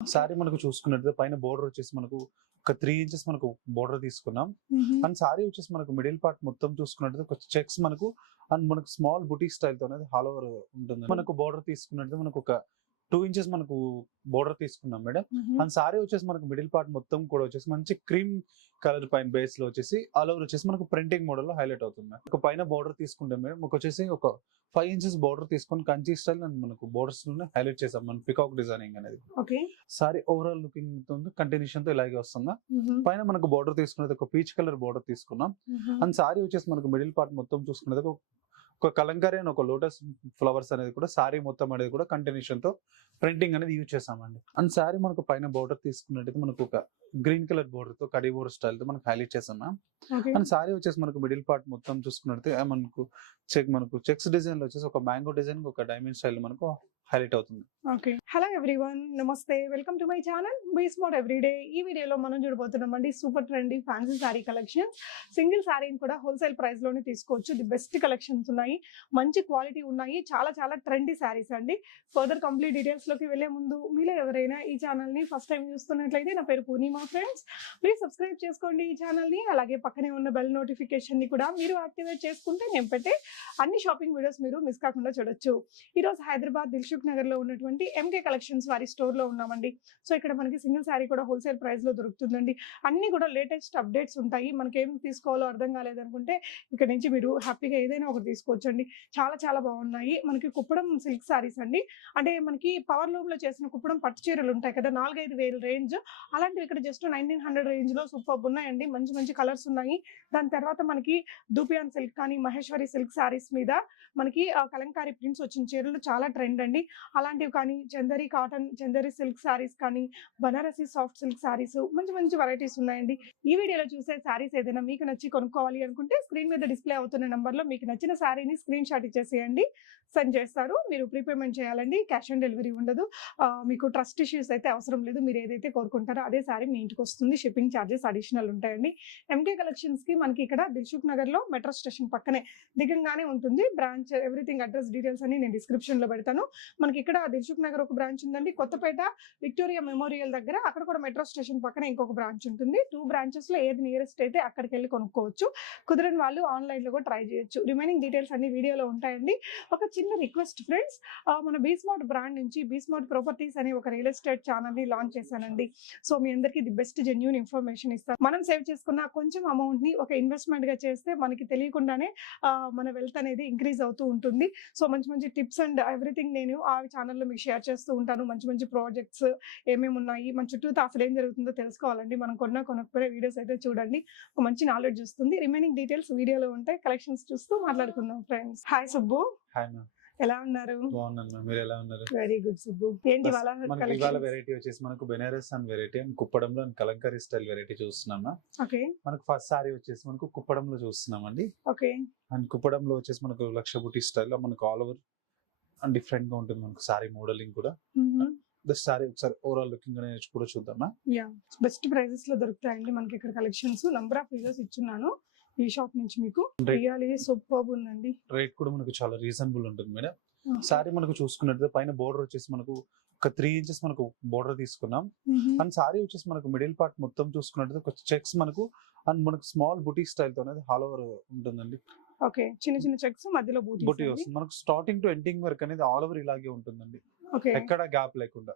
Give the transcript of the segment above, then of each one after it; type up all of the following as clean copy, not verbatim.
Sorry మనకు చూసుకున్నట్టు పైన బోర్డర్ వచ్చేసి మనకు ఒక 3 ఇంచెస్ మనకు బోర్డర్ తీసుకున్నాం. అండ్ సారీ వచ్చేసి మనకు మిడిల్ పార్ట్ మొత్తం చూసుకున్నట్టు ఒక చెక్స్ మనకు అండ్ మనకు స్మాల్ బుటీక్ స్టైల్ తో అనేది హాల్ ఓవర్ ఉంటుంది. మనకు బోర్డర్ తీసుకున్నట్టు మనకు ఒక 2 ఇంచెస్ మనకు బోర్డర్ తీసుకున్నాం మేడం. అండ్ సారీ వచ్చేసి మనకు మిడిల్ పార్ట్ మొత్తం కూడా వచ్చేసి మంచి క్రీమ్ కలర్ పైన బేస్ లో వచ్చేసి ఆల్ ఓవర్ వచ్చేసి మనకు ప్రింటింగ్ మోడల్ లో హైలైట్ అవుతుంది. ఒక పైన బోర్డర్ తీసుకుంటే మేడం ఒక వచ్చేసి ఒక 5 ఇంచెస్ బోర్డర్ తీసుకొని కంచి స్టైల్ అండ్ మనకు బోర్డర్స్ లోనే హైలైట్ చేసాం మన పికాక్ డిజైనింగ్ అనేది. సారీ ఓవరాల్ లుకింగ్ కంటిన్యూషన్ తో ఇలాగే వస్తుందా. పైన మనకు బోర్డర్ తీసుకునేది ఒక పీచ్ కలర్ బోర్డర్ తీసుకున్నాం. అండ్ సారీ వచ్చేసి మనకు మిడిల్ పార్ట్ మొత్తం చూసుకునేది ఒక కలంకారీ అండ్ ఒక లోటస్ ఫ్లవర్స్ అనేది కూడా సారీ మొత్తం అనేది కూడా కంటిన్యూషన్ తో ప్రింటింగ్ అనేది యూజ్ చేసామండి. అండ్ సారీ మనకు పైన బోర్డర్ తీసుకున్నట్టయితే మనకు ఒక గ్రీన్ కలర్ బోర్డర్ తో కడీ బోర్డర్ స్టైల్ తో మనకు హైలైట్ చేసాం. అండ్ సారీ వచ్చేసి మనకు మిడిల్ పార్ట్ మొత్తం చూసుకున్నట్టు మనకు చెక్స్ డిజైన్ లో వచ్చేసి ఒక మ్యాంగో డిజైన్ ఒక డైమండ్ స్టైల్ మనకు హైలైట్ అవుతుంది. ఓకే, హలో ఎవ్రీవన్, నమస్తే, welcome to my channel be smart everyday. ఈ వీడియోలో మనం చూడబోతున్నామండి super trendy fancy sari collection. Single సారీని కూడా హోల్సేల్ ప్రైస్ లోనే తీసుకోవచ్చు. ది బెస్ట్ కలెక్షన్స్ ఉన్నాయి, మంచి క్వాలిటీ ఉన్నాయి, చాలా చాలా ట్రెండీ సారీస్ అండి. ఫర్దర్ కంప్లీట్ డీటెయిల్స్ లోకి వెళ్లే ముందు మీలో ఎవరైనా ఈ ఛానల్ ని ఫస్ట్ టైం చూస్తున్నట్లయితే, నా పేరు పూర్ణిమా ఫ్రెండ్స్, ప్లీజ్ సబ్స్క్రైబ్ చేసుకోండి ఈ ఛానల్ ని. అలాగే పక్కనే ఉన్న బెల్ నోటిఫికేషన్ ని కూడా మీరు యాక్టివేట్ చేసుకుంటే నేను పెట్టే అన్ని షాపింగ్ వీడియోస్ మీరు మిస్ కాకుండా చూడొచ్చు. ఈ రోజు హైదరాబాద్ దిల్సుఖ్ నగర్ లో ఉన్నటువంటి ఎంకే కలెక్షన్స్ వారి స్టోర్ లో ఉన్నామండి. సో ఇక్కడ మనకి సింగిల్ సారీ కూడా హోల్సేల్ ప్రైస్ లో దొరుకుతుందండి. అన్ని కూడా లేటెస్ట్ అప్డేట్స్ ఉంటాయి. మనకి ఏం తీసుకోవాలో అర్థం కాలేదనుకుంటే ఇక్కడ నుంచి మీరు హ్యాపీగా ఏదైనా ఒకటి తీసుకోవచ్చండి. చాలా చాలా బాగున్నాయి. మనకి కుప్పడం సిల్క్ సారీస్ అండి. అంటే మనకి పవర్ లూమ్ లో చేసిన కుప్పడం పట్టు చీరలు ఉంటాయి కదా, 4-5 వేలు రేంజ్, అలాంటివి ఇక్కడ జస్ట్ 1900 రేంజ్ లో సూపర్ ఉన్నాయండి. మంచి మంచి కలర్స్ ఉన్నాయి. దాని తర్వాత మనకి దూపియాన్ సిల్క్ కానీ మహేశ్వరి సిల్క్ సారీస్ మీద మనకి కలంకారీ ప్రింట్స్ వచ్చిన చీరలు చాలా ట్రెండ్ అండి. అలాంటివి కానీ చందరి కాటన్, చందరి సిల్క్ సారీస్ కానీ బనారసి సాఫ్ట్ సిల్క్ సారీస్, మంచి మంచి వెరైటీస్ ఉన్నాయండి. ఈ వీడియోలో చూసే సారీస్ ఏదైనా మీకు నచ్చి కొనుక్కోవాలి అనుకుంటే స్క్రీన్ మీద డిస్ప్లే అవుతున్న నంబర్ లో మీకు నచ్చిన సారీని స్క్రీన్ షాట్ ఇచ్చేసేయండి, సెండ్ చేస్తారు. మీరు ప్రీపేమెంట్ చేయాలండి, క్యాష్ ఆన్ డెలివరీ ఉండదు. మీకు ట్రస్ట్ ఇష్యూస్ అయితే అవసరం లేదు. మీరు ఏదైతే కోరుకుంటారో అదే సారీ మీ ఇంటికి వస్తుంది. షిప్పింగ్ ఛార్జెస్ అడిషనల్ ఉంటాయండి. ఎంకే కలెక్షన్స్ కి మనకి ఇక్కడ దిల్సుఖ్ నగర్ లో మెట్రో స్టేషన్ పక్కనే దిగంగానే ఉంటుంది బ్రాంచ్. ఎవ్రీథింగ్ అడ్రస్ డీటెయిల్స్ అని నేను డిస్క్రిప్షన్ లో పెడతాను. మనకి ఇక్కడ దిల్సుఖ్ నగర్ ఒక బ్రాంచ్ ఉందండి. కొత్తపేట విక్టోరియా మెమోరియల్ దగ్గర అక్కడ కూడా మెట్రో స్టేషన్ పక్కన ఇంకొక బ్రాంచ్ ఉంటుంది. 2 బ్రాంచెస్ లో ఏది నియరెస్ట్ అయితే అక్కడికి వెళ్ళి కొనుక్కోవచ్చు. కుదరని వాళ్ళు ఆన్లైన్ లో కూడా ట్రై చేయొచ్చు. రిమైనింగ్ డీటెయిల్స్ అన్ని వీడియోలో ఉంటాయండి. ఒక చిన్న రిక్వెస్ట్ ఫ్రెండ్స్, మన బీ స్మార్ట్ బ్రాండ్ నుంచి బీ స్మార్ట్ ప్రాపర్టీస్ అనే ఒక రియల్ ఎస్టేట్ ఛానల్ ని లాంచ్ చేశానండి. సో మీ అందరికీ ది బెస్ట్ జెన్యూన్ ఇన్ఫర్మేషన్ ఇస్తాను. మనం సేవ్ చేసుకున్న కొంచెం అమౌంట్ ని ఒక ఇన్వెస్ట్మెంట్ గా చేస్తే మనకి తెలియకుండానే మన వెల్త్ అనేది ఇంక్రీజ్ అవుతూ ఉంటుంది. సో మంచి మంచి టిప్స్ అండ్ ఎవ్రీథింగ్ నేను ఆ ఛానల్లో మీకు షేర్ చేస్తూ ఉంటాను. మంచి మంచి ప్రాజెక్ట్స్ ఏమేమి ఉన్నాయి, మన చుట్టూ అసలు ఏం జరుగుతుందో తెలుసుకోవాలండి. మనం కొనకపోయే వీడియోస్ అయితే చూడండి, ఒక మంచి నాలెడ్జ్ వస్తుంది. రిమైనింగ్ డీటెయిల్స్ వీడియోలో ఉంటాయి. కలెక్షన్స్ చూస్తూ మాట్లాడుకుందాం ఫ్రెండ్స్. హాయ్ సుబ్బు, ఎలా ఉన్నారు? బాగున్నాను, మీరు ఎలా ఉన్నారు? Very good Subbu. ఏంటి ఇవాళ వెరైటీ వచ్చేసి మనకు బెనారస్ అండ్ వెరైటీ అండ్ కుప్పడంలో కలంకారీ స్టైల్ వెరైటీ చూస్తున్నామా. ఓకే, మనకు ఫస్ట్ సారీ వచ్చేసి మనకు కుప్పడంలో చూస్తున్నామండి. ఓకే, అండ్ కుప్పడంలో వచ్చేసి మనకు లక్ష బుటీ స్టైల్ లో మనకు ఆల్ ఓవర్ అండ్ డిఫరెంట్ గా ఉంటుంది. మనకు సారీ మోడలింగ్ కూడా సారీ ఒకసారి ఓవరాల్ లుకింగ్ అనేది కూడా చూద్దామా. బెస్ట్ ప్రైజెస్ లో దొరుకుతాయండి మనకి ఇక్కడ కలెక్షన్స్. నంబర్ ఆఫ్ వీడియోస్ ఇచ్చున్నాను ఈ షాప్ నుంచి. మీకు సూపర్ ఉందండి. రేట్ కూడా మనకు చాలా రీజనబుల్ ఉంటుంది మేడం. సారీ మనకు చూసుకున్నట్టు పైన బోర్డర్ వచ్చేసి మనకు ఒక 3 ఇంచెస్ మనకు బోర్డర్ తీసుకున్నాం. అండ్ సారీ వచ్చేసి మనకు మిడిల్ పార్ట్ మొత్తం చూసుకున్నట్టు ఒక చెక్స్ మనకు అండ్ మనకు స్మాల్ బుటీక్ స్టైల్ తో అనేది హాల్ ఓవర్ ఉంటుందండి. ఓకే, చిన్న చిన్న చెక్స్ మధ్యలో బూటీ వస్తుంది. మనకు స్టార్టింగ్ టు ఎండింగ్ వరకు అనేది ఆల్ ఓవర్ ఇలాగే ఉంటుందండి, ఎక్కడ గ్యాప్ లేకుండా.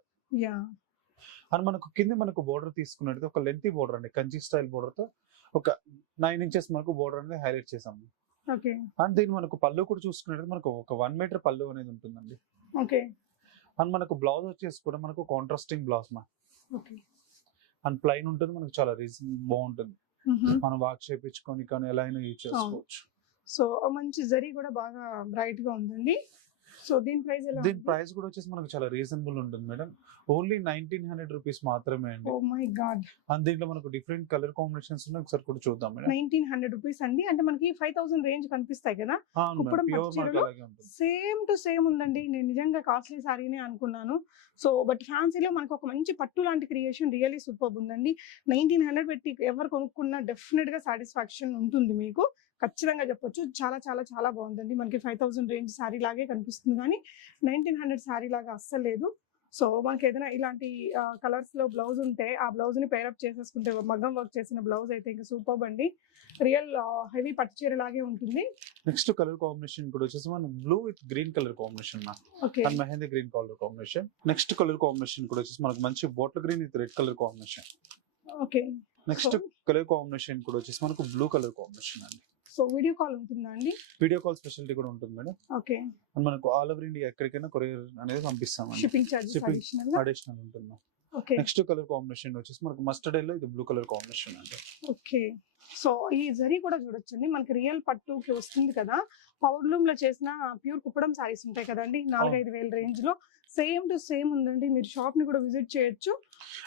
అండ్ మనకు కింద మనకు బోర్డర్ తీసుకున్నట్టు ఒక లెంతీ బోర్డర్ అండి, కంచి స్టైల్ బోర్డర్ తో ఒక 9 ఇంచెస్ మనకు బోర్డర్ అనేది హైలైట్ చేసాము. అండ్ దీని మనకు పళ్ళు కూడా చూసుకున్నట్టు మనకు ఒక 1 మీటర్ పళ్ళు అనేది ఉంటుందండి. అండ్ మనకు బ్లౌజ్ వచ్చేసి కూడా మనకు కాంట్రాస్టింగ్ బ్లౌజ్ అండ్ ప్లైన్ ఉంటుంది. మనకు చాలా బాగుంటుంది. మనం వాష్ చేయించుకొని కానీ ఎలా అయినా యూజ్ చేసుకోవచ్చు. సో మంచి జరీ కూడా బాగా బ్రైట్ గా ఉందండి. సో దీని ప్రైస్ కూడా వచ్చేసి మనకు చాలా రీజనబుల్ ఉంటుంది మేడం. ఓన్లీ 1900 రూపీస్ మాత్రమే అండి. Oh my God. అండ్ దీంట్లో మనకు డిఫరెంట్ కలర్ కాంబినేషన్స్ ఉన్నాయి, ఒకసారి కూడా చూద్దాం మేడం. 1900 రూపీస్ అండి. అంటే మనకి 5000 రేంజ్ కనిపిస్తాయి కదా. సేమ్ టు సేమ్ ఉందండి. నేను నిజంగా కాస్ట్లీ సారీనే అనుకున్నాను. సో బట్ ఫ్యాన్సీలో మనకు ఒక మంచి పట్టు లాంటి క్రియేషన్ రియల్లీ సూపర్ ఉందండి. 1900 పెట్టి ఎవరు కొనుక్కున్నా డెఫినెట్ గా సాటిస్ఫాక్షన్ ఉంటుంది మీకు, ఖచ్చితంగా చెప్పొచ్చు. చాలా చాలా చాలా బాగుందండి. మనకి 5000 రేంజ్ సారీ లాగే కనిపిస్తుంది కానీ 1900 సారీ లాగా అస్సలు లేదు. సో మనకి ఏదైనా ఇలాంటి కలర్స్ లో బ్లౌజ్ ఉంటే ఆ బ్లౌజ్ ని పేరప్ చేసేసుకుంటే మగ్గం వర్క్ చేసిన బ్లౌజ్ అయితే ఇంకా సూపర్ అండి. రియల్ హెవీ పట్టు చీర లాగే ఉంటుంది. నెక్స్ట్ కలర్ కాంబినేషన్ కూడా వచ్చేసి మన blue with green colour combination okay and mehndi green colour combination. Next colour combination కూడా వచ్చేసి మనకు మంచి bottle green with red colour combination. Okay next colour combination కూడా వచ్చేసి మనకు బ్లూ కలర్ కాంబినేషన్ అండి. సో వీడియో కాల్ ఉంటుందా అండి? వీడియో కాల్ స్పెషాలిటీ కూడా ఉంటుంది మేడం. ఓకే అండ్ మనకు ఆల్ ఓవర్ ఇండియా ఎక్కడికైనా కొరియర్ అనేది పంపిస్తామండి. Shipping charges Shipping additional. Additional ఉంటుంది. ఓకే నెక్స్ట్ కలర్ కాంబినేషన్ వచ్చేసి మనకు మస్టర్డ్ ఎల్లో, ఇది బ్లూ కలర్ కాంబినేషన్ అండి. ఓకే సో ఈ జరీ కూడా చూడొచ్చండి, మనకి రియల్ పట్టుకి వస్తుంది కదా. పవర్ లూమ్ లో చేసిన ప్యూర్ కుప్పడం సారీస్ ఉంటాయి కదండి, 4-5 వేల రేంజ్ లో సేమ్ టు సేమ్ ఉందండి. మీరు షాప్ ని కూడా విజిట్ చేయొచ్చు.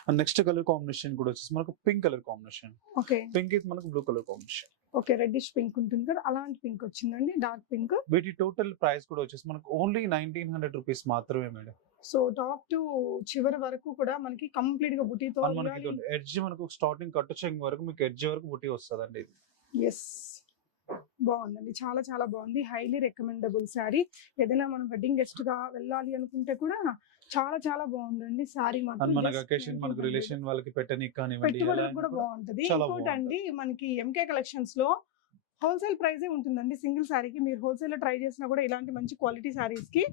అండ్ నెక్స్ట్ కలర్ కాంబినేషన్ కూడా వచ్చేసి మనకు pink colour combination. Okay pink ఇది మనకు blue colour combination. Okay reddish pink ఉంటుంది కదా, అలాంటి పింక్ వచ్చిందండి, డార్క్ పింక్. వీటి టోటల్ ప్రైస్ కూడా వచ్చేసి మనకు ఓన్లీ 1900 రూపీస్ మాత్రమే మేడం. సో టాప్ టు చివరి వరకు కూడా మనకి కంప్లీట్ గా బుటీతో. అండ్ మనకి ఎడ్జ్ మనకు స్టార్టింగ్ కట్టు చెంగ్ వరకు మీకు ఎడ్జ్ వరకు బుటీ వస్తుందండి. ఇది ఎస్ బాగుందండి, చాలా చాలా బాగుంది. Highly recommendable sari. ఏదైనా మనం వెడ్డింగ్ గెస్ట్ గా వెళ్ళాలి అనుకుంటే కూడా చాలా చాలా బాగుందండి శారీ. అండ్ మనకి అకేషన్ మనకు రిలేషన్ వాళ్ళకి పెట్టనీకి కానివ్వండి, పెట్టుబడులకు కూడా బాగుంటది. చాలా ఇంకోటి అండి, మనకి ఎంకే కలెక్షన్స్ లో హోల్సేల్ ప్రైజే ఉంటుందండి. సింగిల్ శారీకి మీరు హోల్సేల్ లో ట్రై చేసినా కూడా ఇలాంటి మంచి క్వాలిటీ శారీస్ కి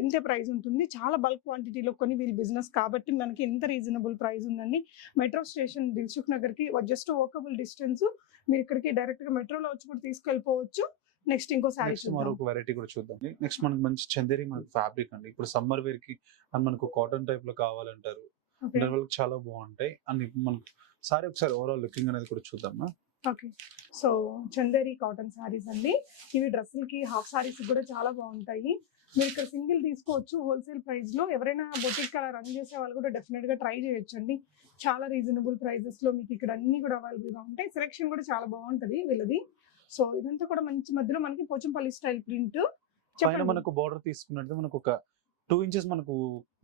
ఇంతే ప్రైస్ ఉంటుంది. చాలా బల్క్ క్వాంటిటీలో కొని వీళ్ళ బిజినెస్ కాబట్టి మనకి ఇంత రీజనబుల్ ప్రైస్ ఉందండి. మెట్రో స్టేషన్ దిల్సుఖ్ నగర్ కి జస్ట్ వాకబుల్ డిస్టెన్స్. మీరు ఇక్కడికి డైరెక్ట్ గా మెట్రోలో వచ్చి కూడా తీసుకెళ్ళిపోవచ్చు. నెక్స్ట్ ఇంకో శారీ మరొక వెరైటీ కూడా చూద్దాం. నెక్స్ట్ మనకి మంచి చందేరి మనకి ఫ్యాబ్రిక్ అండి. ఇప్పుడు సమ్మర్ వేర్ కి అండ్ మనకు కాటన్ టైప్ లో కావాలంటారు, వాళ్ళకి చాలా బాగుంటాయి. అండ్ మనకి సారీ ఒకసారి ఓవరాల్ లుకింగ్ అనేది కూడా చూద్దాం. Okay so Chanderi cotton saris అండి. ఇవి డ్రెస్సులకి హాఫ్ శారీస్ కూడా చాలా బాగుంటాయి. మీరు ఇక్కడ సింగిల్ తీసుకోవచ్చు హోల్సేల్ ప్రైస్ లో. ఎవరైనా బొటిక్ కలర్ రన్ చేసే వాళ్ళు కూడా డెఫినెట్ గా ట్రై చేయొచ్చు అండి. చాలా రీజనబుల్ ప్రైజెస్ లో మీకు ఇక్కడ అన్ని కూడా అవైలబుల్ గా ఉంటాయి. సెలెక్షన్ కూడా చాలా బాగుంటది వీళ్ళది. సో ఇదంతా కూడా మంచి మధ్యలో మనకి పోచంపల్లి స్టైల్ ప్రింట్. పైన మనకు బోర్డర్ తీసుకున్నట్టు మనకు ఒక 2 ఇంచెస్ మనకు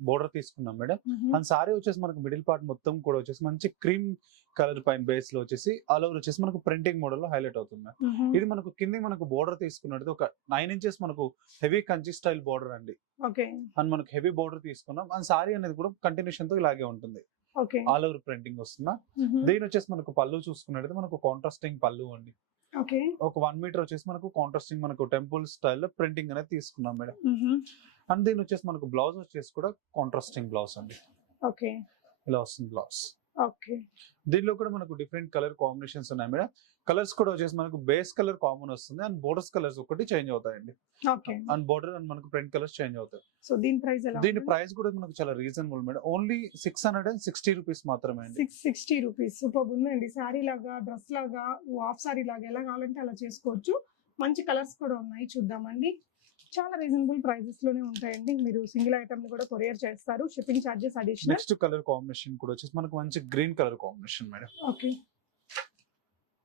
బోర్డర్ తీసుకున్నాం మేడం. అండ్ సారీ వచ్చేసి మనకు మిడిల్ పార్ట్ మొత్తం కూడా వచ్చేసి మంచి క్రీమ్ కలర్ పైన బేస్ లో వచ్చేసి ఆల్ ఓవర్ వచ్చేసి మనకు ప్రింటింగ్ మోడల్ లో హైలైట్ అవుతుంది. ఇది మనకు కింద మనకు బోర్డర్ తీసుకున్నట్టు ఒక 9 ఇంచెస్ మనకు హెవీ కంచి స్టైల్ బోర్డర్ అండి. ఓకే అండ్ మనకు హెవీ బోర్డర్ తీసుకున్నాం. అండ్ సారీ అనేది కూడా కంటిన్యూషన్ తో ఇలాగే ఉంటుంది. ఓకే ఆల్ ఓవర్ ప్రింటింగ్ వస్తుందా. దీని వచ్చేసి మనకు పళ్ళు చూసుకున్నట్టు మనకు కాంట్రాస్టింగ్ పళ్ళు అండి. ఓకే ఒక 1 మీటర్ వచ్చేసి మనకు కాంట్రాస్టింగ్ మనకు టెంపుల్ స్టైల్ లో ప్రింటింగ్ అనేది తీసుకున్నాం మేడం. అండ్ దీని వచ్చేసి మనకు బ్లౌజ్ వచ్చేసి కూడా కాంట్రాస్టింగ్ బ్లౌజ్ అండి. ఓకే ఇలా వస్తుంది బ్లౌజ్. ఓకే దీనిలో కూడా మనకు డిఫరెంట్ కలర్ కాంబినేషన్స్ ఉన్నాయి మేడం. కలర్స్ కూడా వచ్చేసి మనకు బేస్ కలర్ కామన్ వస్తుంది అండ్ బోర్డర్స్ కలర్స్ ఒకటి చేంజ్ అవుతాయండి. ఓకే అండ్ బోర్డర్ అండ్ మనకు ప్రింట్ కలర్స్ చేంజ్ అవుతాయి. సో దీని ప్రైస్ ఎలా? దీని ప్రైస్ కూడా మనకు చాలా రీజనబుల్ మేడం. ఓన్లీ 660 రూపీస్ మాత్రమే అండి. 660 రూపీస్. సూపర్ ఉందండి. శారీ లాగా, డ్రెస్ లాగా, హాఫ్ శారీ లాగా ఎలా కావాలంటే అలా చేసుకోవచ్చు. మంచి కలర్స్ కూడా ఉన్నాయి, చూద్దామండి. చాలా రీజనబుల్ ప్రైజెస్ లోనే ఉంటాయండి. మీరు సింగిల్ ఐటమ్ ని కూడా కొరియర్ చేస్తారు. Shipping charges additional. Next colour combination కూడా వచ్చేసి మనకు మంచి green colour combination madam. Okay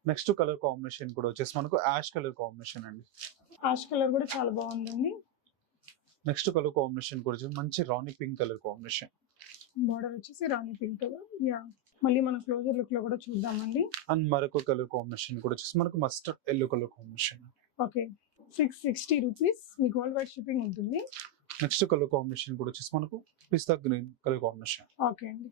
next colour combination కూడా వచ్చేసి మనకు యాష్ కలర్ కాంబినేషన్ అండి. యాష్ కలర్ కూడా చాలా బాగుందండి. నెక్స్ట్ కలర్ కాంబినేషన్ కూడా వచ్చేసి మంచి రాణి పింక్ కలర్ కాంబినేషన్. బోర్డర్ వచ్చేసి రాణి పింక్ కలర్. యా మళ్ళీ మనం క్లోజర్ లుక్ లో కూడా చూద్దామండి. అండ్ మరొక కలర్ కాంబినేషన్ కూడా వచ్చేసి మనకు mustard yellow colour combination. Okay 660 rupees. మీకు వరల్డ్ వైడ్ షిప్పింగ్ ఉంటుంది. నెక్స్ట్ కలర్ కాంబినేషన్ కూడా వచ్చేసి మనకు pista green colour combination. Okay అండి.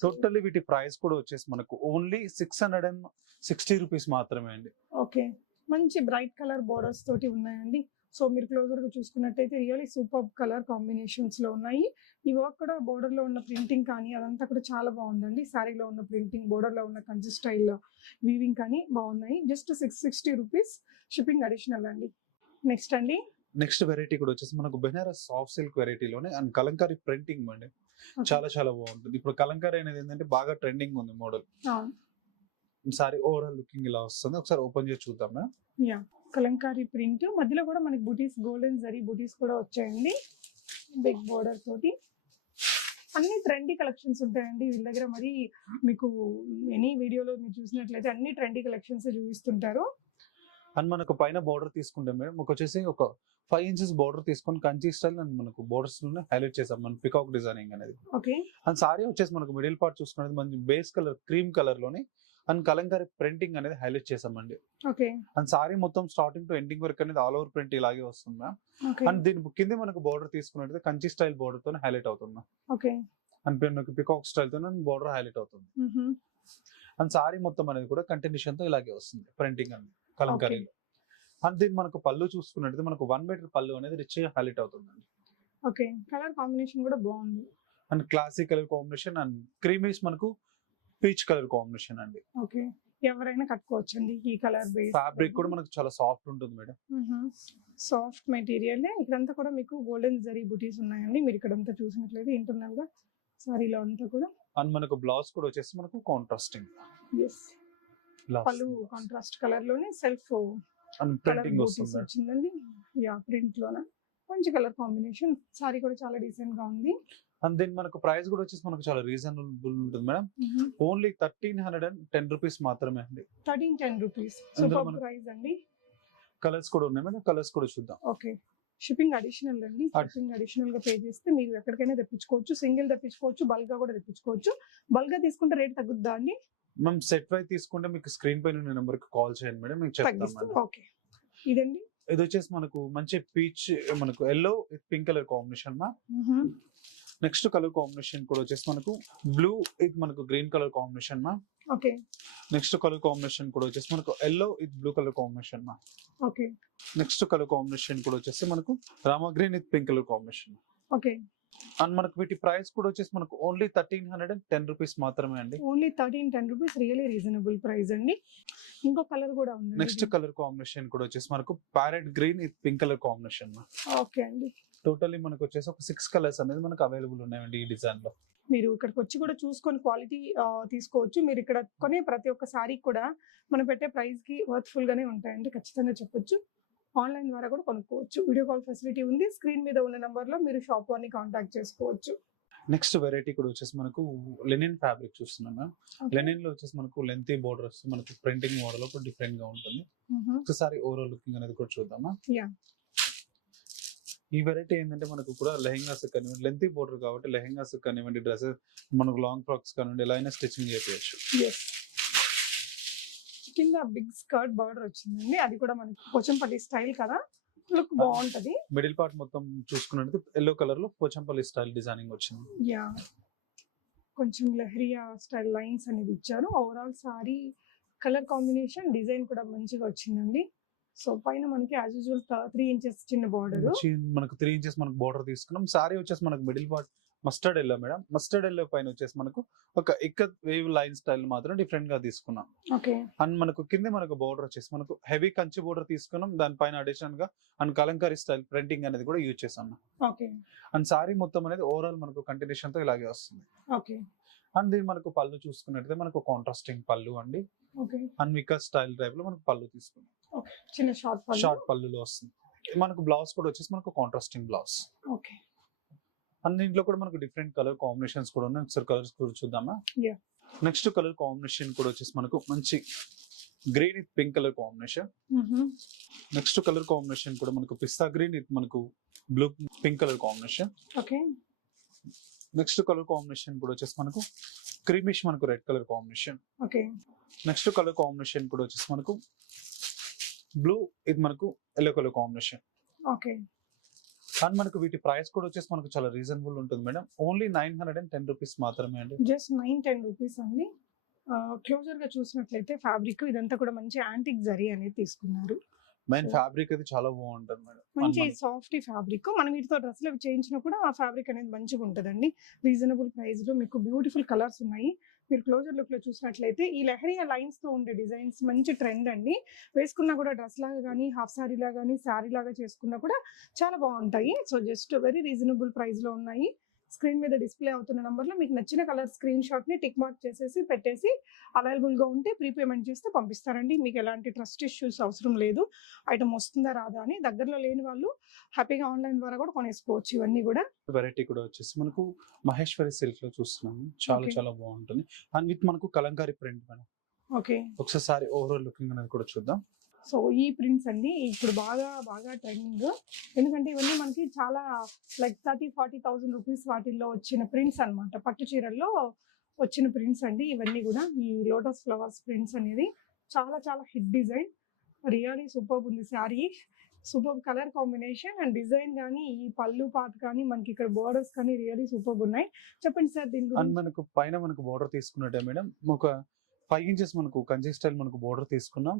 టోటల్లీ వీటి ప్రైస్ కూడా వచ్చేసి మనకు ఓన్లీ 660 రూపీస్ మాత్రమే అండి. ఓకే మంచి బ్రైట్ కలర్ బోర్డర్స్ తోటి ఉన్నాయండి. సో మీరు క్లోజర్ గా చూసుకున్నట్టయితే రియల్లీ సూపర్ కలర్ కాంబినేషన్స్ లో ఉన్నాయి. ఈ వర్క్ కూడా బోర్డర్ లో ఉన్న ప్రింటింగ్ కానీ అదంతా కూడా చాలా బాగుందండి. శారీలో ఉన్న ప్రింటింగ్, బోర్డర్ లో ఉన్న కంచి స్టైల్ వీవింగ్ కానీ బాగున్నాయి. Just 660 rupees. షిప్పింగ్ అడిషనల్ అండి. నెక్స్ట్ అండి, నెక్స్ట్ వెరైటీ కూడా వచ్చేసి మనకు బెనారస్ సాఫ్ట్ సిల్క్ వెరైటీలోనే అండ్ కలంకారీ ప్రింటింగ్ అండి. చాలా చాలా బాగుంటుంది. ఇప్పుడు కలంకారీ అనేది ఏంటంటే బాగా ట్రెండింగ్ ఉంది మోడల్. సారీ ఓవరాల్ లుకింగ్ ఇలా వస్తుంది. ఒకసారి ఓపెన్ చేసి చూద్దాం. యా కలంకారీ ప్రింట్ మధ్యలో కూడా మనకి బూటీస్, గోల్డెన్ జరీ బూటీస్ కూడా వచ్చాయండి. బిగ్ బోర్డర్ తోటి అన్ని ట్రెండీ కలెక్షన్స్ ఉంటాయండి వీళ్ళ దగ్గర. మరి మీకు ఎనీ వీడియోలో మీరు చూసినట్లయితే అన్ని ట్రెండీ కలెక్షన్స్ చూపిస్తుంటారు. అండ్ మనకు పైన బోర్డర్ తీసుకుంటే మేడం ఒక వచ్చేసి ఒక 5 ఇంచెస్ బోర్డర్ తీసుకొని కంచి స్టైల్ అండ్ మనకు బోర్డర్స్ హైలైట్ చేసాం మనం పికాక్ డిజైనింగ్ అనేది. ఓకే అండ్ సారీ వచ్చేసి మనకు మిడిల్ పార్ట్ చూసుకునేది మంచి బేస్ కలర్ క్రీమ్ కలర్ లోని అండ్ కలంకారీ ప్రింటింగ్ అనేది హైలైట్ చేసామండి. ఓకే. అండ్ సారీ మొత్తం స్టార్టింగ్ టు ఎండింగ్ వరకు అనేది ఆల్ ఓవర్ ప్రింట్ ఇలాగే వస్తుంది మ్యామ్. ఓకే. అండ్ దీని కింద మనకు బోర్డర్ తీసుకున్నట్టు కంచి స్టైల్ బోర్డర్ తో హైలైట్ అవుతుంది మ్యామ్. ఓకే. అండ్ మనకు పికాక్ స్టైల్ తో బోర్డర్ హైలైట్ అవుతుంది. అండ్ సారీ మొత్తం అనేది కూడా కంటిన్యూషన్ తో ఇలాగే వస్తుంది ప్రింటింగ్ అనేది కలంకారీలో. అండ్ దీని మనకు పళ్ళు చూసుకున్నట్టు మనకు 1 మీటర్ పళ్ళు అనేది రిచ్ గా హైలైట్ అవుతుంది. ఓకే. కలర్ కాంబినేషన్ కూడా బాగుంది. And classic colour combination and creamish మనకు పీచ్ కలర్ కాంబినేషన్ అండి. ఓకే. ఎవరైనా కట్టుకోవచ్చండి ఈ కలర్ బేస్. ఫ్యాబ్రిక్ కూడా మనకు చాలా సాఫ్ట్ ఉంటుంది మేడం. Soft material. ఇక్కడంతా కూడా మీకు గోల్డెన్ జరీ బుటీస్ ఉన్నాయండి. మీరు ఇక్కడంతా చూసినట్లయితే ఇంటర్నల్ గా సారీలో అంతా కూడా. అండ్ మనకు బ్లౌజ్ కూడా వచ్చేసి మనకు కాంట్రాస్టింగ్. ఎస్. పళ్ళు కాంట్రాస్ట్ కలర్ లోనే సెల్ఫ్ అండ్ కలర్ ప్రింటింగ్ బూటీస్ వస్తుంది. వచ్చిందండి. యా, ప్రింట్ లోన మంచి కలర్ కాంబినేషన్. సారీ కూడా చాలా డీసెంట్ గా ఉంది. అండ్ దీని మనకు ప్రైస్ కూడా వచ్చేసి మనకు చాలా రీజనబుల్ ఉంటుంది మేడం. ఓన్లీ 1310 రూపీస్ మాత్రమే అండి. 1310 రూపీస్. అందులో సూపర్ మనకు ప్రైస్ అండి. కలర్స్ కూడా ఉన్నాయి మేడం. కలర్స్ కూడా చూద్దాం. ఓకే. షిప్పింగ్ అడిషనల్ అండి. షిప్పింగ్ అడిషనల్ గా పే చేస్తే మీరు ఎక్కడికైనా తెప్పించుకోవచ్చు. సింగిల్ తెప్పించుకోవచ్చు, బల్క్ గా కూడా తెప్పించుకోవచ్చు. బల్క్ గా తీసుకుంటే రేట్ తగ్గుద్దా అండి? మేము సెట్ వైజ్ తీసుకుంటే మీకు స్క్రీన్ పైన ఉన్న నెంబర్ కి కాల్ చేయండి మేడం, మీకు చెప్తాం తగ్గిస్తాం. మేడం. ఓకే. ఇదండి. ఇది వచ్చేసి మనకు మంచి పీచ్ మనకు yellow with pink colour combination మా. నెక్స్ట్ కలర్ కాంబినేషన్ కూడా వచ్చేసి మనకు బ్లూ విత్ మనకు గ్రీన్ కలర్ కాంబినేషన్ మా. ఓకే. నెక్స్ట్ కలర్ కాంబినేషన్ కూడా వచ్చేసి మనకు yellow with blue colour combination మా. ఓకే. నెక్స్ట్ కలర్ కాంబినేషన్ కూడా వచ్చేసి మనకు Rama green with pink colour combination. Okay. And మనకు వీటి ప్రైస్ కూడా వచ్చేసి మనకు ఓన్లీ 1310 రూపీస్ మాత్రమే అండి. Only 1310 rupees. Really reasonable price అండి. ఇంకో కలర్ కూడా ఉంది. నెక్స్ట్ కలర్ కాంబినేషన్ కూడా వచ్చేసి మనకు parrot green with pink colour combination. Okay అండి. టోటల్లీ మనకు వచ్చేసి ఒక 6 కలర్స్ అనేది మనకు అవైలబుల్ ఉన్నాయండి ఈ డిజైన్ లో. మీరు ఇక్కడికి వచ్చి కూడా చూసుకొని క్వాలిటీ తీసుకోవచ్చు. మీరు ఇక్కడ కొనే ప్రతి ఒక్క సారీ కూడా మనం పెట్టే ప్రైస్ కి వర్త్ఫుల్ గానే ఉంటాయండి, ఖచ్చితంగా చెప్పొచ్చు. ఆన్లైన్ ద్వారా కూడా కొనుక్కోవచ్చు. వీడియో కాల్ ఫెసిలిటీ ఉంది. స్క్రీన్ మీద ఉన్న నంబర్ లో మీరు షాప్ వారిని కాంటాక్ట్ చేసుకోవచ్చు. నెక్స్ట్ వెరైటీ కూడా వచ్చేసి మనకు లెనిన్ ఫ్యాబ్రిక్ చూస్తున్నాం. లెనిన్ లో వచ్చేసి మనకు లెంతీ బోర్డర్ వస్తుంది. మనకు ప్రింటింగ్ మోడల్ ఒక డిఫరెంట్ గా ఉంటుంది. ఒకసారి ఓవరాల్ లుకింగ్ అనేది కూడా చూద్దామా. ఈ వెరైటీ ఏంటంటే మనకు కూడా లెహెంగాస్ కానివ్వండి, లెంతీ బోర్డర్ కాబట్టి లెహెంగాస్ కానివ్వండి, డ్రెస్సెస్ మనకు లాంగ్ ఫ్రాక్స్ కానివ్వండి ఎలా అయినా స్టిచ్చింగ్ చేయొచ్చు. కింద బిగ్ స్కర్ట్ బార్డర్ వచ్చిందండి. అది కూడా మనకి పోచంపల్లి స్టైల్ కదా, లుక్ బాగుంటది. మిడిల్ పార్ట్ మొత్తం చూసుకున్నట్టు ఎల్లో కలర్ లో పోచంపల్లి స్టైల్ డిజైనింగ్ వచ్చింది. యా, కొంచెం లెహరియా స్టైల్ లైన్స్ అనేది ఇచ్చారు. Overall sorry colour combination design కూడా మంచిగా వచ్చిందండి. సో పైన మనకి యాజ్ యూజువల్ 3 ఇంచెస్ చిన్న బార్డర్, మనకు 3 ఇంచెస్ మనకు బార్డర్ తీసుకున్నాం. సారీ వచ్చేసి మనకు middle part mustard yellow madam. Mustard yellow పైన వచ్చేసి మనకు ఒక ఇక్కత్ వేవ్ లైన్ స్టైల్ మాత్రం డిఫరెంట్ గా తీసుకున్నాం. ఓకే. అండ్ మనకు కింద మనకు బార్డర్ వచ్చేసి మనకు హెవీ కంచి బార్డర్ తీసుకున్నాం. దానిపైన అడిషనల్ గా అండ్ కలంకారీ స్టైల్ ప్రింటింగ్ అనేది కూడా యూజ్ చేసాం. ఓకే. అండ్ సారీ మొత్తం అనేది ఓవరాల్ మనకు కంటిన్యూషన్ తో ఇలాగే వస్తుంది. ఓకే. అండ్ దీని మనకు పళ్ళు చూసుకున్నట్లయితే మనకు కాంట్రాస్టింగ్ పళ్ళు అండి. Okay. And weaker style type లో మనకు పళ్ళు తీసుకున్నాం. ఓకే. చిన్న షార్ట్ పళ్ళులో వస్తుంది. మనకు బ్లౌజ్ కూడా వచ్చేసి మనకు కాంట్రాస్టింగ్ బ్లౌజ్. ఓకే. అండ్ దీంట్లో కూడా మనకు డిఫరెంట్ కలర్ కాంబినేషన్స్ కూడా ఉన్నాయి. ఒకసారి కలర్స్ కూడా చూద్దామా. నెక్స్ట్ కలర్ కాంబినేషన్ కూడా వచ్చేసి మనకు మంచి green with pink colour combination. Next colour combination కూడా మనకు పిస్తా గ్రీన్ విత్ మనకు blue pink colour combination. Okay. Next colour combination కూడా వచ్చేసి మనకు క్రీమిష్ మనకు red colour combination. Okay. Next colour combination కూడా వచ్చేసి మనకు బ్లూ ఇది మనకు yellow colour combination. Okay. And మనకు వీటి ప్రైస్ కూడా వచ్చేసి మనకు చాలా రీజనబుల్ ఉంటుంది మేడం. ఓన్లీ 910 రూపీస్ మాత్రమే అండి. జస్ట్ 910 రూపీస్ అండి. క్లోజర్ గా చూసినట్లయితే ఫ్యాబ్రిక్ ఇదంతా కూడా మంచి యాంటిక్ జరీ అనేది తీసుకున్నారు. మెయిన్ ఫ్యాబ్రిక్ అది చాలా బాగుంటుంది మేడం. మంచి సాఫ్ట్ ఫ్యాబ్రిక్. మనం వీటితో డ్రెస్లు చేయించినా కూడా ఆ ఫ్యాబ్రిక్ అనేది మంచిగా ఉంటుందండి. రీజనబుల్ ప్రైస్ లో మీకు బ్యూటిఫుల్ కలర్స్ ఉన్నాయి. మీరు క్లోజర్ లుక్ లో చూసినట్లయితే ఈ లెహరియా లైన్స్ తో ఉండే డిజైన్స్ మంచి ట్రెండ్ అండి. వేసుకున్నా కూడా డ్రెస్ లాగా కానీ, హాఫ్ సారీ లాగా కానీ, సారీ లాగా చేసుకున్నా కూడా చాలా బాగుంటాయి. So just very reasonable price లో ఉన్నాయి. స్క్రీన్ మీద డిస్ప్లే అవుతున్న నంబర్ లో మీకు నచ్చిన కలర్ స్క్రీన్ షాట్ ని టిక్ మార్క్ చేసేసి పెట్టేసి అవైలబుల్ గా ఉంటే ప్రీపేమెంట్ చేస్తే పంపిస్తారండి. మీకు ఎలాంటి ట్రస్ట్ ఇష్యూస్ అవసరం లేదు. ఐటమ్ వస్తుందా రాదా అని. దగ్గరలో లేని వాళ్ళు హ్యాపీగా ఆన్లైన్ ద్వారా కూడా కొనేసుకోవచ్చు. ఇవన్నీ కూడా వెరైటీ కూడా వచ్చేసి మనకు మహేశ్వరి సిల్క్ లో చూస్తున్నాము. చాలా చాలా బాగుంటుంది. అండ్ విత్ మనకు కలంకారీ ప్రింట్ మేడం. ఓకే. ఒకసారి ఓవరాల్ లుకింగ్ అనేది కూడా చూద్దాం. సో ఈ ప్రింట్స్ అండి ఇప్పుడు బాగా ట్రెండింగ్. ఎందుకంటే ఇవన్నీ మనకి చాలా లైక్ 30,000-40,000 రూపీస్ వాటిల్లో వచ్చిన ప్రింట్స్ అన్నమాట. పట్టు చీరల్లో వచ్చిన ప్రింట్స్ అండి ఇవన్నీ కూడా. ఈ లోటస్ ఫ్లవర్స్ ప్రింట్స్ అనేది చాలా చాలా హిట్ డిజైన్. రియల్లీ సూపర్ ఉంది sari. Super colour combination and design కానీ ఈ పళ్ళు పార్ట్ కానీ మనకి ఇక్కడ బోర్డర్స్ కానీ రియల్లీ సూపర్ ఉన్నాయి. చెప్పండి సార్ దీని అండ్ గురించి. మనకు పైన మనకు బోర్డర్ తీసుకున్నట్టే మేడం, ఒక 5 ఇంచెస్ మనకు కంచి స్టైల్ మనకు బోర్డర్ తీసుకున్నాం.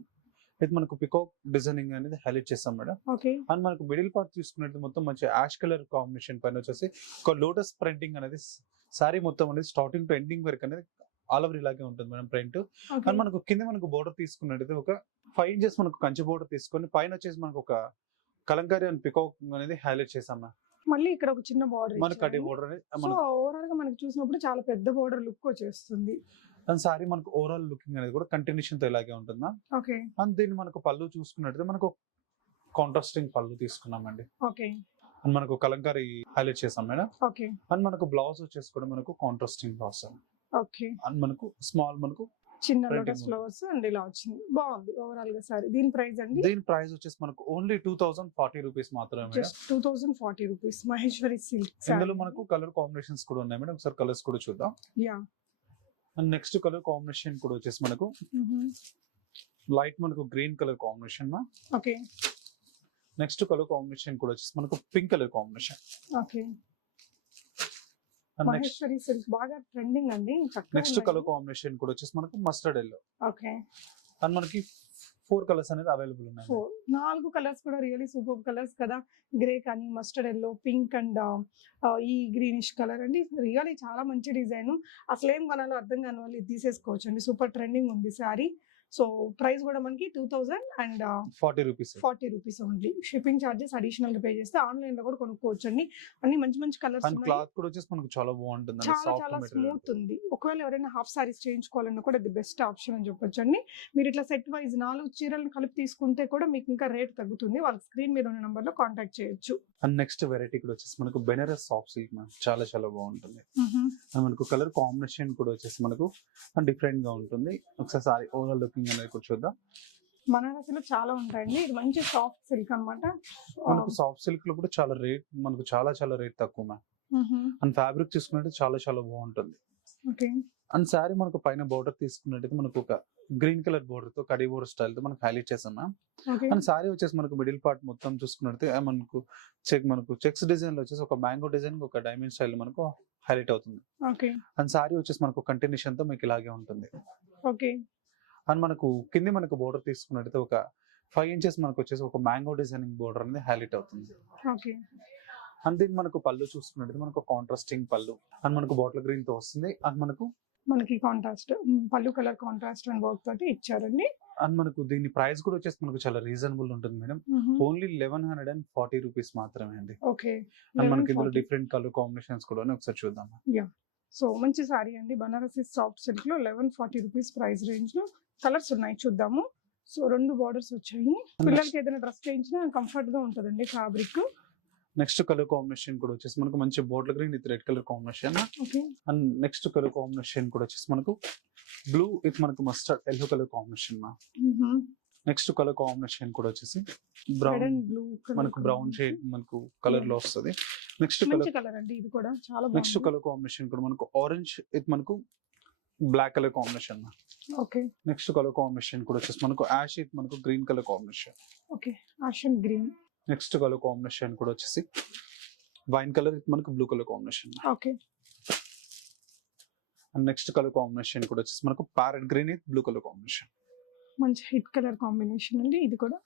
ఇది మనకు పికాక్ డిజైనింగ్ అనేది హైలైట్ చేస్తాం మేడం. ఓకే అండ్ మనకు మిడిల్ పార్ట్ తీసుకున్నట్టు మొత్తం మంచి యాష్ కలర్ కాంబినేషన్ పైన వచ్చేసి ఒక లోటస్ ప్రింటింగ్ అనేది సారీ మొత్తం అనేది స్టార్టింగ్ టు ఎండింగ్ వరకు అనేది ఆల్ ఓవర్ ఇలాగే ఉంటుంది మేడం ప్రింట్. అండ్ మనకు కింద మనకు బోర్డర్ తీసుకున్నట్టయితే ఒక 5 ఇంచెస్ మనకు కంచి బోర్డర్ తీసుకొని పైన వచ్చేసి మనకు ఒక కలంకారీ అండ్ పికాక్ అనేది హైలైట్ చేసాం మ్యామ్. మళ్ళీ ఇక్కడ ఒక చిన్న బార్డర్ మనకు కటి బోర్డర్ అనేది సో ఓవరాల్ గా మనకి చూసినప్పుడు చాలా పెద్ద బోర్డర్ లుక్ వచ్చేస్తుంది. అండ్ సారీ మనకు ఓవరాల్ లుకింగ్ అనేది కూడా కంటిన్యూషన్ తో ఇలాగే ఉంటుంది మ్యామ్. ఓకే అండ్ దీన్ని మనకు పళ్ళు చూసుకున్నట్టయితే మనకు కాంట్రాస్టింగ్ పళ్ళు తీసుకున్నామండి. ఓకే అండ్ మనకు కలంకారీ హైలైట్ చేసాం మేడం. ఓకే అండ్ మనకు బ్లౌజ్ వచ్చేసి కూడా మనకు కాంట్రాస్టింగ్ బ్లౌజ్ ఓకే అండ్ మనకు స్మాల్ మనకు చిన్న Printing లోటస్ ఉంది. ఫ్లవర్స్ అండ్ ఇలా వచ్చింది. బాగుంది ఓవరాల్ గా సారీ. దీని ప్రైస్ అండి దీని ప్రైస్ వచ్చేసి మనకు ఓన్లీ 2040 రూపీస్ మాత్రమే madam. Just 2040 rupees. Maheshwari silk ఇందులో మనకు కలర్ కాంబినేషన్స్ కూడా ఉన్నాయి మేడం, ఒకసారి కలర్స్ కూడా చూద్దాం. Yeah and next colour combination కూడా వచ్చేసి మనకు లైట్ మనకు green colour combination. Okay next colour combination కూడా వచ్చేసి మనకు pink colour combination. Okay and next Maheshwari silk బాగా ట్రెండింగ్ అండి. నెక్స్ట్ కలర్ కాంబినేషన్ కూడా వచ్చేసి మనకు మస్టర్డ్ ఎల్లో. ఓకే అండ్ మనకి 4 కలర్స్ అనేది అవైలబుల్ ఉన్నాయి. 4 కలర్స్ కూడా రియల్లీ సూపర్ కలర్స్ కదా. గ్రే కానీ మస్టర్డ్ ఎల్లో పింక్ అండ్ ఈ గ్రీనిష్ కలర్ అండి. రియల్లీ చాలా మంచి డిజైన్. అసలు ఏం కొనాలో అర్థం కాని వాళ్ళు ఇది తీసేసుకోవచ్చు అండి. సూపర్ ట్రెండింగ్ ఉంది శారీ. సో ప్రైస్ కూడా మనకి 2040 rupees only. Shipping charges additional గా పే చేస్తే ఆన్లైన్ లో కూడా కొనుక్కోవచ్చు అండి. అన్ని మంచి మంచి కలర్స్ అండ్ క్లాత్ కూడా వచ్చేసి మనకు చాలా బాగుంటుంది, చాలా చాలా స్మూత్ ఉంది. ఒకవేళ ఎవరైనా హాఫ్ సారీస్ చేయించుకోవాలన్నా కూడా ఇది బెస్ట్ ఆప్షన్ అని చెప్పొచ్చు అండి. మీరు ఇట్లా సెట్ వైజ్ 4 చీరలను కలిపి తీసుకుంటే కూడా మీకు ఇంకా రేట్ తగ్గుతుంది. వాళ్ళ స్క్రీన్ మీద ఉన్న నంబర్ లో కాంటాక్ట్ చేయొచ్చు. అండ్ నెక్స్ట్ వెరైటీ కూడా వచ్చేసి మనకు బెనారస్ సాఫ్ట్ సిల్క్ మ్యామ్, చాలా చాలా బాగుంటుంది. అండ్ మనకు కలర్ కాంబినేషన్ కూడా వచ్చేసి మనకు డిఫరెంట్ గా ఉంటుంది. ఒకసారి ఓవరాల్ లుకింగ్ అనేది కూడా చూద్దాం. బనారస్లో చాలా ఉంటాయండి. ఇది మంచి సాఫ్ట్ సిల్క్ అన్నమాట. మనకు సాఫ్ట్ సిల్క్ లో కూడా చాలా రేట్ మనకు చాలా చాలా రేట్ తక్కువ మ్యామ్. అండ్ ఫ్యాబ్రిక్ చూసుకున్నట్టు చాలా చాలా బాగుంటుంది. ఓకే అండ్ శారీ మనకు పైన బోర్డర్ తీసుకున్నట్టయితే మనకు ఒక గ్రీన్ కలర్ బోర్డర్ తో కడి బోర్డర్ స్టైల్ తో మనకు హైలైట్ చేసాం మ్యామ్. ఓకే అండ్ శారీ వచ్చేసి మనకు మిడిల్ పార్ట్ మొత్తం చూసుకున్నట్టు మనకు చెక్స్ డిజైన్ లో వచ్చేసి ఒక మ్యాంగో డిజైన్ ఒక డైమండ్ స్టైల్ మనకు హైలైట్ అవుతుంది. ఓకే అండ్ శారీ వచ్చేసి మనకు కంటిన్యూషన్ తో మీకు ఇలాగే ఉంటుంది. ఓకే అండ్ మనకు కింది మనకు బోర్డర్ తీసుకున్నట్టయితే ఒక 5 ఇంచెస్ మనకు వచ్చేసి ఒక మ్యాంగో డిజైనింగ్ బోర్డర్ అనేది హైలైట్ అవుతుంది. ఓకే అండ్ దీన్ని మనకు పళ్ళు చూసుకున్నట్టయితే మనకు కాంట్రాస్టింగ్ పళ్ళు అండ్ మనకు బాటిల్ గ్రీన్ తో వస్తుంది. అండ్ మనకి కాంట్రాస్ట్ పళ్ళు కలర్ కాంట్రాస్ట్ అండ్ వర్క్ తోటి ఇచ్చారండి. అండ్ మనకు దీని ప్రైస్ కూడా వచ్చేసి మనకు చాలా రీజనబుల్ ఉంటుంది మేడం. ఓన్లీ 1140 రూపీస్ మాత్రమే అండి. ఓకే అండ్ మనకి ఇందులో డిఫరెంట్ కలర్ కాంబినేషన్స్ కూడా ఒకసారి చూద్దాం. సో మంచి సారీ అండి. బనారసి సాఫ్ట్ సిల్క్ లో 1140 రూపీస్ ప్రైస్ రేంజ్ లో కలర్స్ ఉన్నాయి, చూద్దాము. సో 2 బార్డర్స్ వచ్చాయి. పిల్లలకి ఏదైనా డ్రెస్ చేయించినా కంఫర్ట్ గా ఉంటుందండి ఫ్యాబ్రిక్. నెక్స్ట్ కలర్ కాంబినేషన్ కూడా వచ్చేసి మనకు మంచి bottle green with red colour combination. Okay and next colour combination కూడా వచ్చేసి మనకు బ్లూ విత్ మనకు mustard yellow colour combination. Next colour combination కూడా వచ్చేసి బ్రౌన్ బ్లూ మనకు బ్రౌన్ షేడ్ మనకు కలర్ లో వస్తుంది. నెక్స్ట్ మంచి కలర్ అండి ఇది కూడా చాలా నెక్స్ట్ కలర్ కాంబినేషన్ కూడా మనకు ఆరెంజ్ విత్ మనకు black colour combination. Okay next colour combination కూడా వచ్చేసి మనకు యాష్ విత్ మనకు green colour combination. Okay ashen green. Next colour combination కూడా వచ్చేసి వైన్ కలర్ విత్ మనకు blue colour combination. Okay and next colour combination కూడా వచ్చేసి మనకు parrot green with blue colour combination. మంచి హిట్ కలర్ కాంబినేషన్ అండి ఇది కూడా.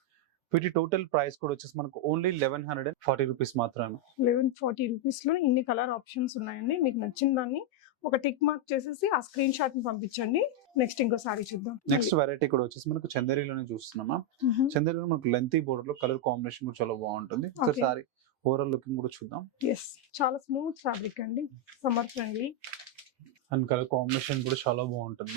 వీటి టోటల్ ప్రైస్ కూడా వచ్చేసి మనకు ఓన్లీ 1140 రూపీస్ మాత్రమే. 1140 రూపీస్ లో ఇన్ని కలర్ ఆప్షన్స్ ఉన్నాయండి. మీకు నచ్చిన దాన్ని ఒక టిక్ మార్క్ చేసేసి ఆ స్క్రీన్ షాట్ ని పంపించండి. నెక్స్ట్ ఇంకో సారీ చూద్దాం. నెక్స్ట్ వెరైటీ కూడా వచ్చేసి మనకు చందేరిలోనే చూస్తున్నామా. చందేరిలో మనకు లెంతీ బోర్డర్ లో కలర్ కాంబినేషన్ కూడా చాలా బాగుంటుంది. ఒకసారి ఓవరాల్ లుకింగ్ కూడా చూద్దాం. ఎస్ చాలా స్మూత్ ఫ్యాబ్రిక్ అండి, summer friendly. And colour combination కూడా చాలా బాగుంటుంది.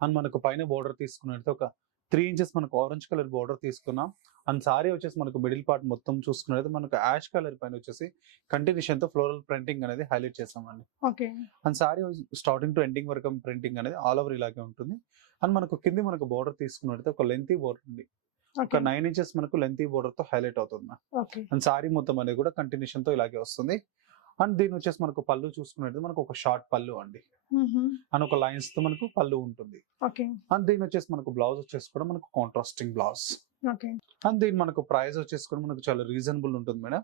అండ్ మనకు పైన బోర్డర్ తీసుకున్నట్టు ఒక 3 ఇంచెస్ మనకు ఆరెంజ్ కలర్ బోర్డర్ తీసుకున్నాం. అండ్ సారీ వచ్చేసి మనకు మిడిల్ పార్ట్ మొత్తం చూసుకున్నట్టు మనకు యాష్ కలర్ పైన వచ్చేసి కంటిన్యూషన్ తో ఫ్లోరల్ ప్రింటింగ్ అనేది హైలైట్ చేస్తామండి. Okay and sorry starting to ending వరకు ప్రింటింగ్ అనేది ఆల్ ఓవర్ ఇలాగే ఉంటుంది. అండ్ మనకు కింది మనకు బోర్డర్ తీసుకున్నట్టు ఒక లెంతీ బోర్డర్ ఉంది, ఒక 9 ఇంచెస్ మనకు లెంతీ బోర్డర్ తో హైలైట్ అవుతుంది. ఓకే అండ్ సారీ మొత్తం అనేది కూడా కంటిన్యూషన్ తో ఇలాగే వస్తుంది. అండ్ దీని వచ్చేసి మనకు పళ్ళు చూసుకున్నట్టు మనకు ఒక షార్ట్ పళ్ళు అండి, అండ్ ఒక లైన్స్ తో మనకు పళ్ళు ఉంటుంది. ఓకే అండ్ దీని వచ్చేసి మనకు బ్లౌజ్ వచ్చేసి కూడా మనకు కాంట్రాస్టింగ్ బ్లౌజ్. ఓకే అండ్ దీని మనకు ప్రైస్ వచ్చేసి కూడా మనకు చాలా రీజనబుల్ ఉంటుంది మేడం.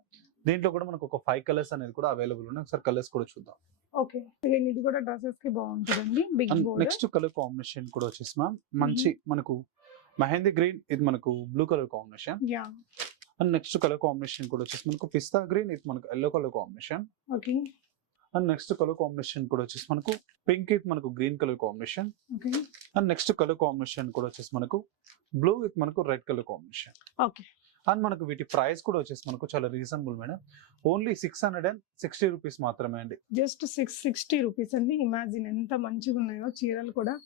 దీంట్లో కూడా మనకు ఒక 5 కలర్స్ అనేది కూడా అవైలబుల్ ఉన్నాయి. ఒకసారి కలర్స్ కూడా చూద్దాం. ఓకే ఇది కూడా డ్రెస్సెస్ కి బాగుంటుందండి. Big border. Next colour combination కూడా వచ్చేసి మ్యామ్ మంచి మనకు మెహందీ గ్రీన్, ఇది మనకు blue colour combination. Yeah. And next colour combination కూడా వచ్చేసి మనకు పిస్తా గ్రీన్, ఇది మనకు yellow colour combination. Okay. And next colour combination కూడా వచ్చేసి మనకు పింక్, ఇది మనకు green colour combination. Okay. And next colour combination కూడా వచ్చేసి మనకు బ్లూ విత్ మనకు red colour combination. Okay. And మనకు వీటి ప్రైస్ కూడా వచ్చేసి మనకు చాలా రీజనబుల్ మేడం. ఓన్లీ 660 రూపీస్ మాత్రమే అండి. జస్ట్ 660 రూపీస్ అండి. ఇమాజిన్ ఎంత మంచిగా ఉన్నాయో చీరలు కూడా.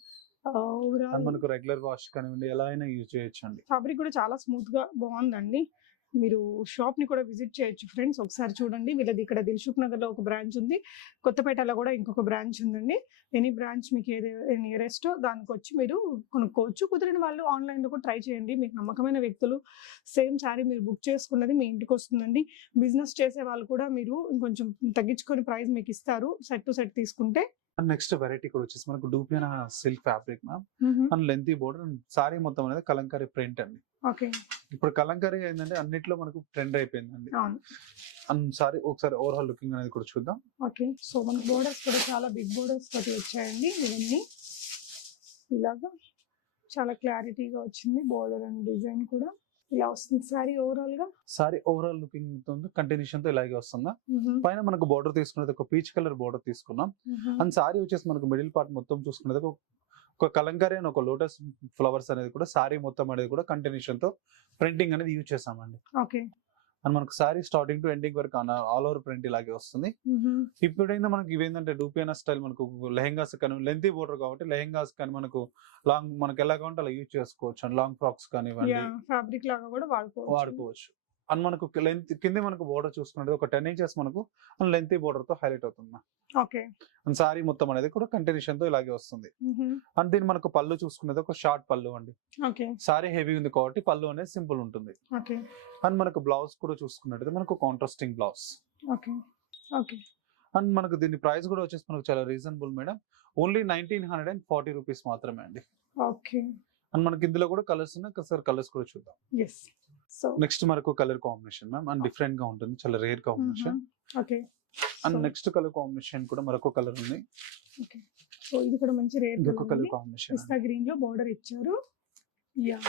అండ్ మనకు రెగ్యులర్ వాష్ కానివ్వండి ఎలా అయినా యూజ్ చేయొచ్చు అండి. ఫ్యాబ్రిక్ కూడా చాలా స్మూత్ గా బాగుందండి. మీరు షాప్ ని కూడా విజిట్ చేయొచ్చు ఫ్రెండ్స్. ఒకసారి చూడండి. వీళ్ళది ఇక్కడ దిల్సుఖ్ నగర్ లో ఒక బ్రాంచ్ ఉంది, కొత్తపేటలో కూడా ఇంకొక బ్రాంచ్ ఉందండి. ఎనీ బ్రాంచ్ మీకు ఏది నియరెస్ట్ దానికి వచ్చి మీరు కొనుక్కోవచ్చు. కుదిరిన వాళ్ళు ఆన్లైన్ లో కూడా ట్రై చేయండి. మీకు నమ్మకమైన వ్యక్తులు సేమ్ శారీ మీరు బుక్ చేసుకున్నది మీ ఇంటికి వస్తుందండి. బిజినెస్ చేసే వాళ్ళు కూడా మీరు ఇంకొంచెం తగ్గించుకొని ప్రైస్ మీకు ఇస్తారు సెట్ టు సెట్ తీసుకుంటే. అండ్ నెక్స్ట్ వెరైటీ కూడా వచ్చేసి మనకు dupion silk fabric ma'am. And lengthy border, sari మొత్తం అనేది కలంకారీ ప్రింట్ అండి. ఓకే. ఇప్పుడు కలంకారీ ఏంటంటే అన్నిట్లో మనకు ట్రెండ్ అయిపోయిందండి. అవును. అండ్ సారీ ఒకసారి ఓవరాల్ లుకింగ్ అనేది కూడా చూద్దాం. ఓకే. సో మనకు బోర్డర్స్ కూడా చాలా బిగ్ బోర్డర్స్ తోటి వచ్చాయండి. ఇవన్నీ ఇలాగా చాలా క్లారిటీగా వచ్చింది. బోర్డర్ అండ్ డిజైన్ కూడా ఇలా వస్తుంది. సారీ ఓవరాల్ గా సారీ ఓవరాల్ లుకింగ్ కంటిన్యూషన్ తో ఇలాగే వస్తుందా. పైన మనకు బోర్డర్ తీసుకున్నది ఒక పీచ్ కలర్ బోర్డర్ తీసుకున్నాం. అండ్ సారీ వచ్చేసి మనకు మిడిల్ పార్ట్ మొత్తం చూసుకున్నది ఒక కలంకారీ అండ్ ఒక లోటస్ ఫ్లవర్స్ అనేది కూడా సారీ మొత్తం అనేది కూడా కంటిన్యూషన్ తో ప్రింటింగ్ అనేది యూజ్ చేసామండి. ఓకే. అండ్ మనకు సారీ స్టార్టింగ్ టు ఎండింగ్ వరకు ఆల్ ఓవర్ ప్రింట్ ఇలాగే వస్తుంది. ఇప్పుడైనా మనకి ఇవేంటంటే డూపియానా స్టైల్ మనకు లెహెంగాస్ కానీ లెంతీ బోర్డర్ కాబట్టి లెహెంగాస్ కానీ మనకు లాంగ్ మనకి ఎలా కావాలంటే అలా యూజ్ చేసుకోవచ్చు. అండ్ లాంగ్ ఫ్రాక్స్ కానివ్వండి ఫ్యాబ్రిక్ లాగా కూడా వాడుకోవచ్చు. అండ్ మనకు లెంత్ కింద మనకు బోర్డర్ చూసుకుంటే ఒక 10 ఇంచెస్ మనకు లెంతీ బోర్డర్ తో హైలైట్ అవుతుంది. ఓకే. అండ్ సారీ మొత్తం అనేది కూడా కంటిన్యూషన్ తో ఇలాగే వస్తుంది. అండ్ దీని మనకు పళ్ళు చూసుకునేది ఒక షార్ట్ పళ్ళు అండి. ఓకే. సారీ హెవీ ఉంది కాబట్టి పళ్ళు అనేది సింపుల్ ఉంటుంది. ఓకే. అండ్ మనకు బ్లౌజ్ కూడా చూసుకున్నట్టయితే మనకు contrasting blouse. Okay. Okay. And మనకు దీని ప్రైస్ కూడా వచ్చేసి మనకు చాలా రీజనబుల్ మేడం. ఓన్లీ 1940 రూపీస్ మాత్రమే అండి. ఓకే. అండ్ మనకి ఇందులో కూడా కలర్స్ ఉన్నాయి. ఒకసారి కలర్స్ కూడా చూద్దాం. సో నెక్స్ట్ మనకు colour combination ma'am and different గా ఉంటుంది, చాలా rare combination. Okay. And next colour combination కూడా మరొక కలర్ ఉంది. ఓకే. సో ఇది కూడా మంచి రేర్ కలర్ కాంబినేషన్, పిస్తా గ్రీన్ లో బోర్డర్ ఇచ్చారు. యా.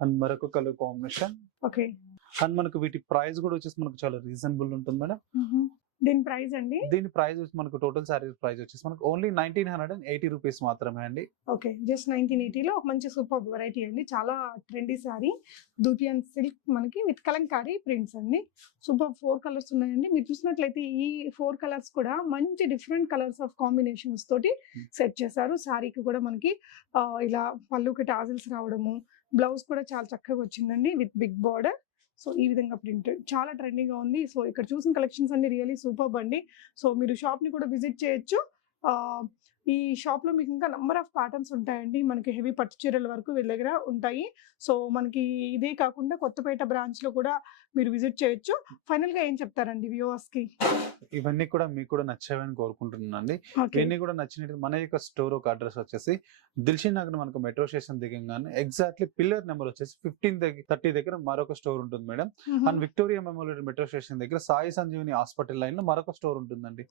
అండ్ మరొక కలర్ కాంబినేషన్. ఓకే. అండ్ మనకు వీటి ప్రైస్ కూడా వచ్చేసి మనకు చాలా రీజనబుల్ ఉంటుంది మేడం. దీని ప్రైస్ అండి? దీని ప్రైస్ మనకు టోటల్ సారీ ప్రైస్ వచ్చేసి మనకు ఓన్లీ 1980 రూపీస్ మాత్రమే అండి. ఓకే. జస్ట్ 1980 లో ఒక మంచి సూపర్ వెరైటీ అండి. చాలా ట్రెండీ సారీ దూపియాన్ సిల్క్ మనకి విత్ కలంకారీ ప్రింట్స్ అండి. సూపర్ 4 కలర్స్ ఉన్నాయండి. మీరు చూసినట్లయితే ఈ 4 కలర్స్ కూడా మంచి డిఫరెంట్ కలర్స్ ఆఫ్ కాంబినేషన్స్ తోటి సెట్ చేశారు. సారీకి కూడా మనకి ఇలా పళ్ళుకి టాజిల్స్ రావడము, బ్లౌజ్ కూడా చాలా చక్కగా వచ్చిందండి విత్ బిగ్ బార్డర్. సో ఈ విధంగా ప్రింటెడ్ చాలా ట్రెండింగ్ గా ఉంది. సో ఇక్కడ చూసిన కలెక్షన్స్ అన్ని రియలీ సూపర్బ్ అండి. సో మీరు షాప్ ని కూడా విజిట్ చేయొచ్చు. ఈ షాప్ లో మీకు ఇంకా నంబర్ ఆఫ్ ప్యాటర్న్స్ ఉంటాయండి. మనకి హెవీ పట్టు చీరల వరకు వీళ్ళ దగ్గర ఉంటాయి. సో మనకి ఇదే కాకుండా కొత్తపేట బ్రాంచ్ లో కూడా మీరు విజిట్ చేయొచ్చు. ఫైనల్ గా ఏం చెప్తారండి వ్యూవర్స్ కి? ఇవన్నీ కూడా మీకు కూడా నచ్చావని కోరుకుంటున్నానండి. ఇవన్నీ కూడా నచ్చినట్టు మన యొక్క స్టోర్ ఒక అడ్రస్ వచ్చేసి దిల్షుక్ నగర్ మనకు మెట్రో స్టేషన్ దిగంగానే ఎగ్జాక్ట్లీ పిల్లర్ నెంబర్ వచ్చేసి 1530 దగ్గర మరొక స్టోర్ ఉంటుంది madam. And Victoria Memorial metro station దగ్గర సాయి సంజీవని హాస్పిటల్ లైన్ లో మరొక స్టోర్ ఉంటుందండి.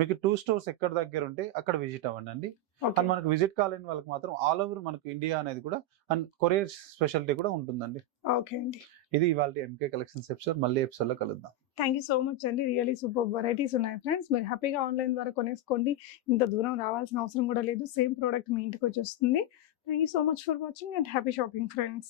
మీకు 2 స్టోర్స్ ఎక్కడ దగ్గర ఉంటే అక్కడ విజిట్ అవ్వండి. అండ్ మనకు విజిట్ కాలేని వాళ్ళకి మాత్రం ఆల్ ఓవర్ మనకు ఇండియా అనేది కూడా అండ్ కొరియర్ స్పెషాలిటీ కూడా ఉంటుందండి. ఓకే అండి. ఇది ఇవాళ ఎంకే కలెక్షన్స్ ఎపిసోడ్. మళ్ళీ ఎపిసోడ్ లో కలుద్దాం. థ్యాంక్ యూ సో మచ్ అండి. రియలీ సూపర్ వెరైటీస్ ఉన్నాయి ఫ్రెండ్స్. మీరు హ్యాపీగా ఆన్లైన్ ద్వారా కొనేసుకోండి. ఇంత దూరం రావాల్సిన అవసరం కూడా లేదు. సేమ్ ప్రోడక్ట్ మీ ఇంటికి వచ్చేస్తుంది. Thank you so much for watching and happy shopping friends.